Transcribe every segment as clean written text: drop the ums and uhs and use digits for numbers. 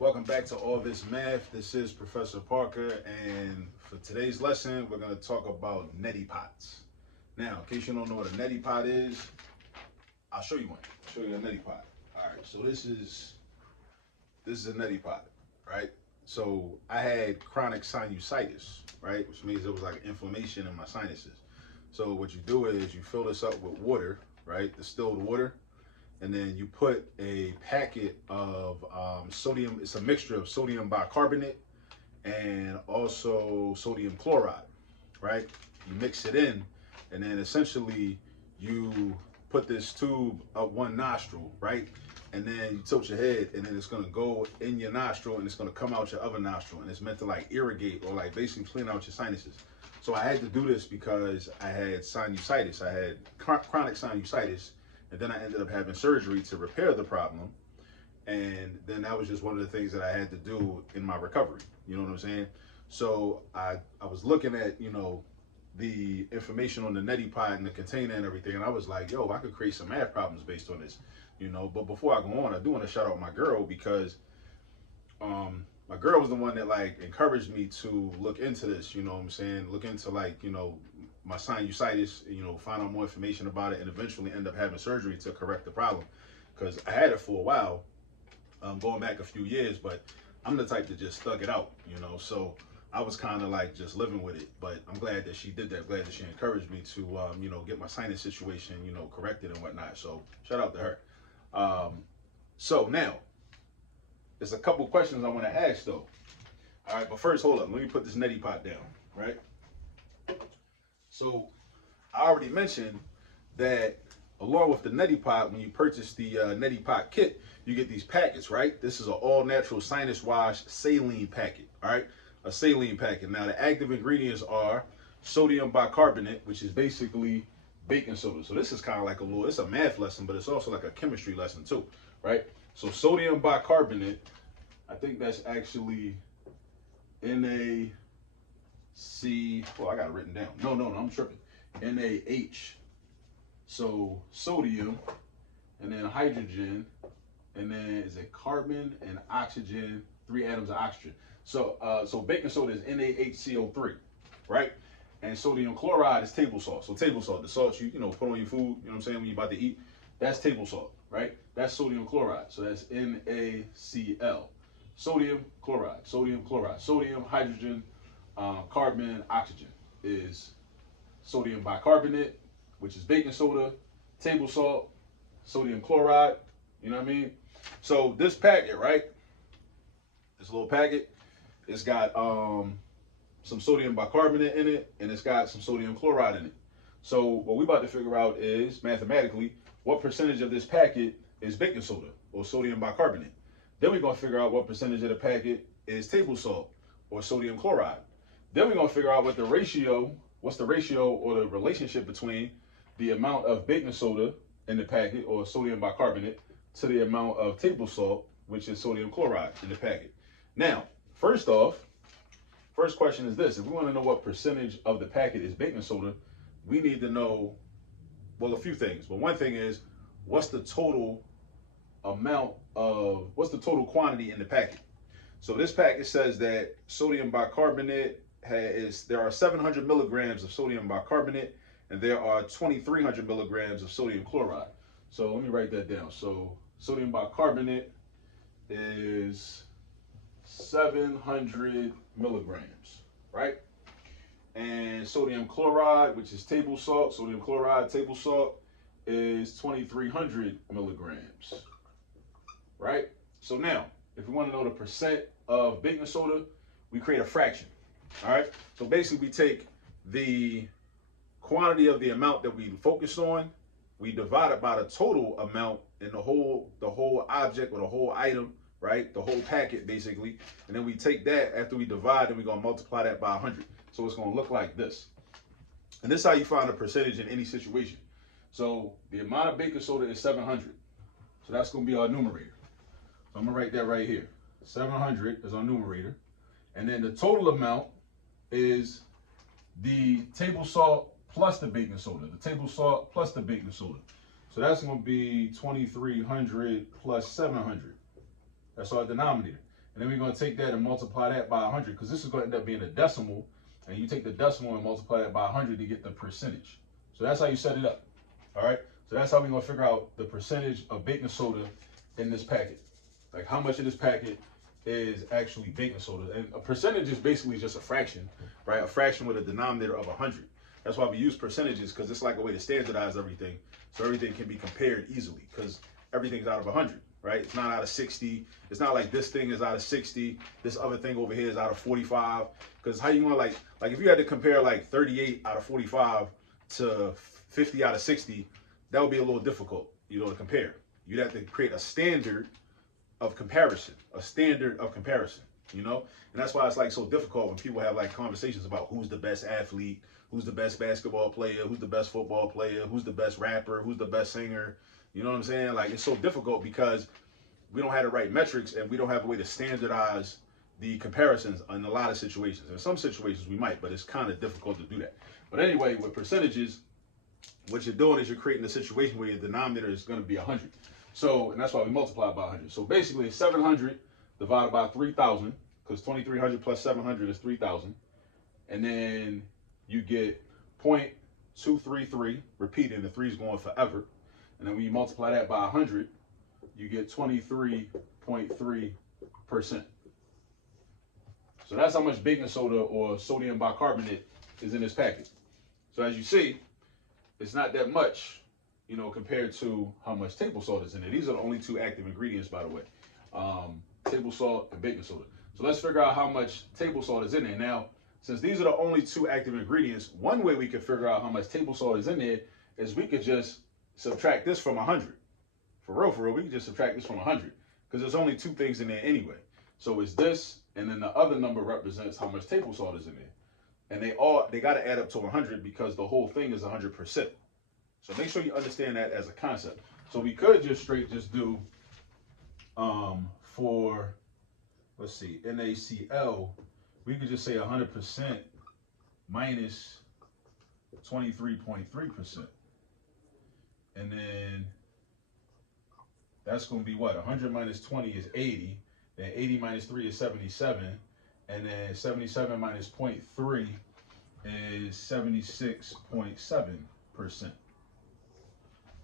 Welcome back to All This Math. This is Professor Parker, and for today's lesson, we're going to talk about neti pots. Now, in case you don't know what a neti pot is, I'll show you one. I'll show you a neti pot. All right, so this is a neti pot, right? So I had chronic sinusitis, right, which means there was like inflammation in my sinuses. So what you do is you fill this up with water, right, distilled water. And then you put a packet of sodium. It's a mixture of sodium bicarbonate and also sodium chloride, right? You mix it in, and then essentially you put this tube up one nostril, right? And then you tilt your head, and then it's gonna go in your nostril, and it's gonna come out your other nostril, and it's meant to like irrigate or like basically clean out your sinuses. So I had to do this because I had sinusitis. I had chronic sinusitis. And then I ended up having surgery to repair the problem. And then that was just one of the things that I had to do in my recovery. You know what I'm saying? So I was looking at, the information on the neti pot and the container and everything. And I was like, yo, I could create some math problems based on this, But before I go on, I do want to shout out my girl because my girl was the one that like encouraged me to look into this, you know what I'm saying? Look into like, my sinusitis, find out more information about it and eventually end up having surgery to correct the problem. Because I had it for a while, going back a few years, but I'm the type to just thug it out, So I was kind of like just living with it, but I'm glad that she did that. Glad that she encouraged me to, get my sinus situation, corrected and whatnot. So shout out to her. So now, there's a couple questions I want to ask though. All right, but first, hold up. Let me put this neti pot down, right? So I already mentioned that along with the neti pot, when you purchase the neti pot kit, you get these packets, right? This is an all-natural sinus wash saline packet, all right? A saline packet. Now, the active ingredients are sodium bicarbonate, which is basically baking soda. So this is kind of like it's a math lesson, but it's also like a chemistry lesson too, right? So sodium bicarbonate, I think that's actually NaC. Well, I got it written down. No, I'm tripping. NaH. So sodium, and then hydrogen, and then is it carbon and oxygen, 3 atoms of oxygen. So baking soda is NaHCO3, right? And sodium chloride is table salt. So table salt, the salt you put on your food, you know what I'm saying, when you're about to eat, that's table salt, right? That's sodium chloride. So that's NaCl. Sodium chloride, sodium, hydrogen, carbon, oxygen is sodium bicarbonate, which is baking soda, table salt, sodium chloride, you know what I mean? So this packet, right? This little packet, it's got some sodium bicarbonate in it, and it's got some sodium chloride in it. So what we're about to figure out is, mathematically, what percentage of this packet is baking soda or sodium bicarbonate. Then we're going to figure out what percentage of the packet is table salt or sodium chloride. Then we're going to figure out what's the ratio or the relationship between the amount of baking soda in the packet or sodium bicarbonate to the amount of table salt, which is sodium chloride in the packet. Now, first question is this. If we want to know what percentage of the packet is baking soda, we need to know, well, a few things. But one thing is, what's the total quantity in the packet? So this packet says that sodium bicarbonate there are 700 milligrams of sodium bicarbonate, and there are 2,300 milligrams of sodium chloride. So let me write that down. So sodium bicarbonate is 700 milligrams, right? And sodium chloride, which is table salt, sodium chloride, table salt, is 2,300 milligrams, right? So now, if we want to know the percent of baking soda, we create a fraction, all right? So basically, we take the quantity of the amount that we focused on, we divide it by the total amount in the whole object or the whole item, right? The whole packet, basically. And then we take that after we divide, and we're going to multiply that by 100. So it's going to look like this. And this is how you find a percentage in any situation. So the amount of baking soda is 700. So that's going to be our numerator. So I'm going to write that right here. 700 is our numerator. And then the total amount is the table salt plus the baking soda. The table salt plus the baking soda. So that's going to be 2,300 plus 700. That's our denominator. And then we're going to take that and multiply that by 100, because this is going to end up being a decimal. And you take the decimal and multiply that by 100 to get the percentage. So that's how you set it up. All right. So that's how we're going to figure out the percentage of baking soda in this packet. Like how much of this packet is actually baking soda. And a percentage is basically just a fraction, right? A fraction with a denominator of 100. That's why we use percentages, because it's like a way to standardize everything. So everything can be compared easily, because everything's out of 100, right? It's not out of 60. It's not like this thing is out of 60. This other thing over here is out of 45. Because how you want to like if you had to compare like 38 out of 45 to 50 out of 60, that would be a little difficult, you know, to compare. You'd have to create a standard of comparison, you know? And that's why it's like so difficult when people have like conversations about who's the best athlete, who's the best basketball player, who's the best football player, who's the best rapper, who's the best singer. You know what I'm saying? Like, it's so difficult because we don't have the right metrics and we don't have a way to standardize the comparisons in a lot of situations. In some situations we might, but it's kind of difficult to do that. But anyway, with percentages, what you're doing is you're creating a situation where your denominator is going to be 100. So, and that's why we multiply by 100. So basically it's 700 divided by 3,000, because 2,300 plus 700 is 3,000. And then you get 0.233, repeating, the 3 is going forever. And then when you multiply that by 100, you get 23.3%. So that's how much baking soda or sodium bicarbonate is in this packet. So as you see, it's not that much, you know, compared to how much table salt is in it. These are the only two active ingredients, by the way. Table salt and baking soda. So let's figure out how much table salt is in there. Now, since these are the only two active ingredients, one way we could figure out how much table salt is in there is we could just subtract this from 100. For real, we can just subtract this from 100, because there's only two things in there anyway. So it's this, and then the other number represents how much table salt is in there. And they got to add up to 100 because the whole thing is 100%. So make sure you understand that as a concept. So we could just do for, let's see, NaCl, we could just say 100% minus 23.3%. And then that's going to be what? 100 minus 20 is 80. Then 80 minus 3 is 77. And then 77 minus 0.3 is 76.7%.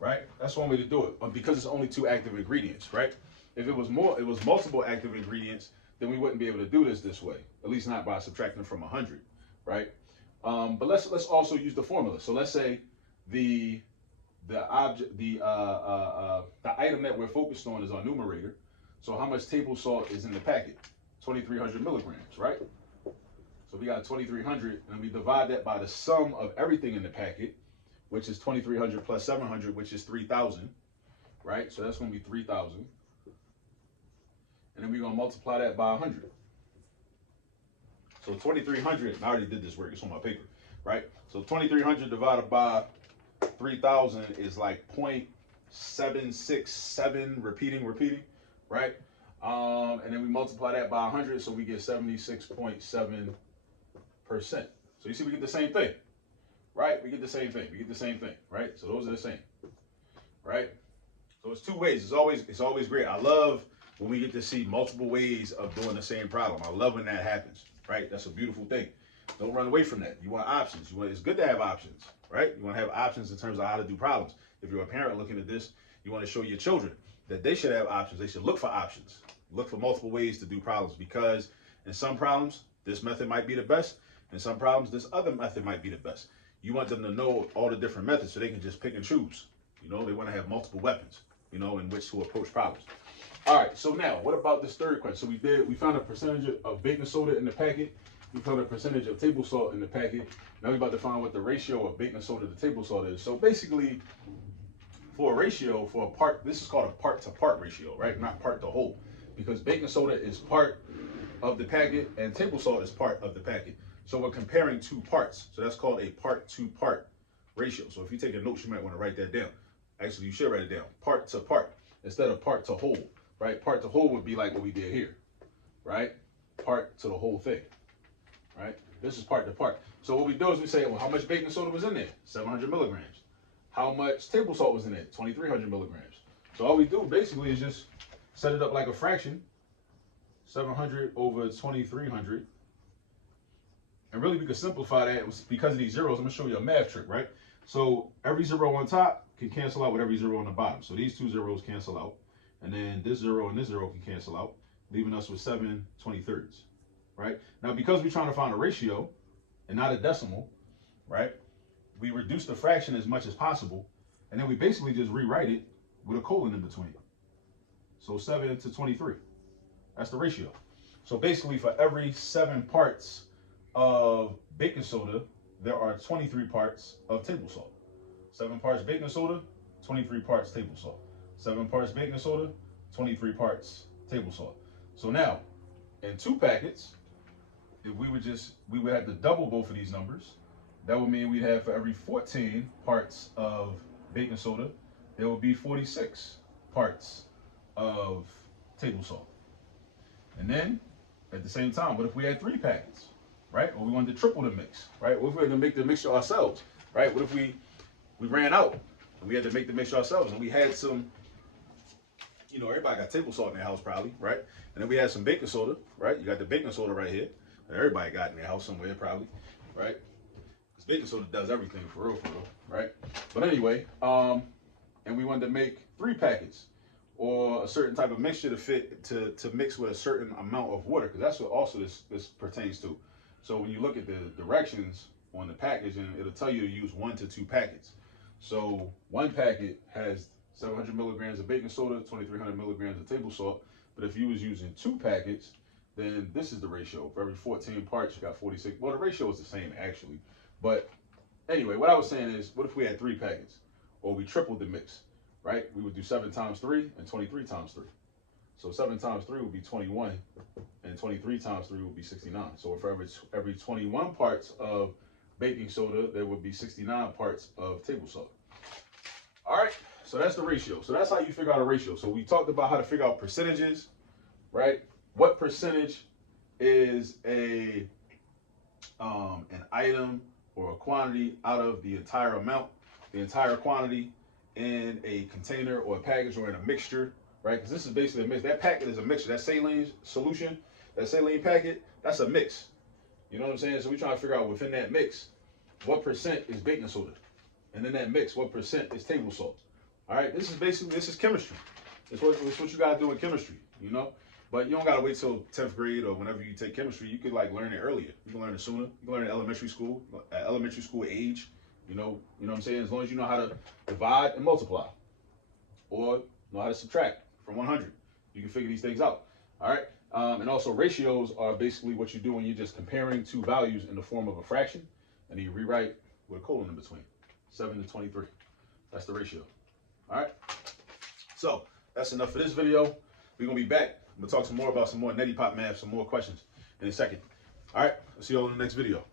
Right? That's one way to do it, because it's only two active ingredients, right? If it was multiple active ingredients, then we wouldn't be able to do this way, at least not by subtracting from 100, right? But let's also use the formula. So let's say the item that we're focused on is our numerator. So how much table salt is in the packet? 2,300 milligrams, right? So we got 2,300, and we divide that by the sum of everything in the packet, which is 2,300 plus 700, which is 3,000, right? So that's going to be 3,000. And then we're going to multiply that by 100. So 2,300, I already did this work, it's on my paper, right? So 2,300 divided by 3,000 is like 0.767, repeating, right? And then we multiply that by 100, so we get 76.7%. So you see, we get the same thing, right? We get the same thing, right? So those are the same, right? So it's two ways. It's always great. I love when we get to see multiple ways of doing the same problem. I love when that happens, right? That's a beautiful thing. Don't run away from that. You want options. It's good to have options, right? You want to have options in terms of how to do problems. If you're a parent looking at this, you want to show your children that they should have options. They should look for options. Look for multiple ways to do problems, because in some problems, this method might be the best. In some problems, this other method might be the best. You want them to know all the different methods so they can just pick and choose. You know, they want to have multiple weapons, you know, in which to approach problems. All right, so now what about this third question? So we found a percentage of baking soda in the packet. We found a percentage of table salt in the packet. Now we're about to find what the ratio of baking soda to table salt is. So basically, for a ratio, for a part, this is called a part-to-part ratio, right? Not part to whole, because baking soda is part of the packet and table salt is part of the packet. So we're comparing two parts. So that's called a part-to-part ratio. So if you take a note, you might want to write that down. Actually, you should write it down. Part to part instead of part to whole, right? Part to whole would be like what we did here, right? Part to the whole thing, right? This is part to part. So what we do is we say, well, how much baking soda was in there? 700 milligrams. How much table salt was in it? 2,300 milligrams. So all we do basically is just set it up like a fraction. 700 over 2300. And really, we could simplify that because of these zeros. I'm going to show you a math trick, right? So every zero on top can cancel out with every zero on the bottom. So these two zeros cancel out. And then this zero and this zero can cancel out, leaving us with 7/23, right? Now, because we're trying to find a ratio and not a decimal, right? We reduce the fraction as much as possible. And then we basically just rewrite it with a colon in between. So 7/23. That's the ratio. So basically, for every 7 parts of baking soda, there are 23 parts of table salt. 7 parts baking soda, 23 parts table salt. 7 parts baking soda, 23 parts table salt. So now, in 2 packets, if we would have to double both of these numbers. That would mean we'd have for every 14 parts of baking soda, there would be 46 parts of table salt. And then, at the same time, what if we had 3 packets, right? Or we wanted to triple the mix, right? What if we had to make the mixture ourselves, right? What if we ran out and we had to make the mixture ourselves and we had some, you know, everybody got table salt in their house probably, right? And then we had some baking soda, right? You got the baking soda right here that everybody got in their house somewhere probably, right? Because baking soda does everything for real, right? But anyway, and we wanted to make 3 packets or a certain type of mixture to fit to mix with a certain amount of water, because that's what also this pertains to. So when you look at the directions on the packaging, it'll tell you to use 1 to 2 packets. So 1 packet has 700 milligrams of baking soda, 2,300 milligrams of table salt. But if you was using 2 packets, then this is the ratio. For every 14 parts, you got 46. Well, the ratio is the same actually. But anyway, what I was saying is, what if we had 3 packets, or we tripled the mix, right? We would do 7 times 3 and 23 times 3. So 7 times 3 would be 21, and 23 times 3 would be 69. So for every 21 parts of baking soda, there would be 69 parts of table salt. All right, so that's the ratio. So that's how you figure out a ratio. So we talked about how to figure out percentages, right? What percentage is an item or a quantity out of the entire amount, the entire quantity in a container or a package or in a mixture, right? Because this is basically a mix. That packet is a mixture. That saline solution, that saline packet, that's a mix. You know what I'm saying? So we're trying to figure out within that mix, what percent is baking soda? And in that mix, what percent is table salt? All right, this is chemistry. It's what you gotta do in chemistry, you know? But you don't gotta wait till 10th grade or whenever you take chemistry. You could like learn it earlier. You can learn it sooner. You can learn it in elementary school, at elementary school age. You know what I'm saying? As long as you know how to divide and multiply, or know how to subtract from 100, you can figure these things out. All right. And also ratios are basically what you do when you're just comparing 2 values in the form of a fraction, and then you rewrite with a colon in between. 7/23. That's the ratio. All right. So that's enough for this video. We're gonna be back. I'm gonna talk some more about some more neti pot math, some more questions in a second. All right. I'll see you all in the next video.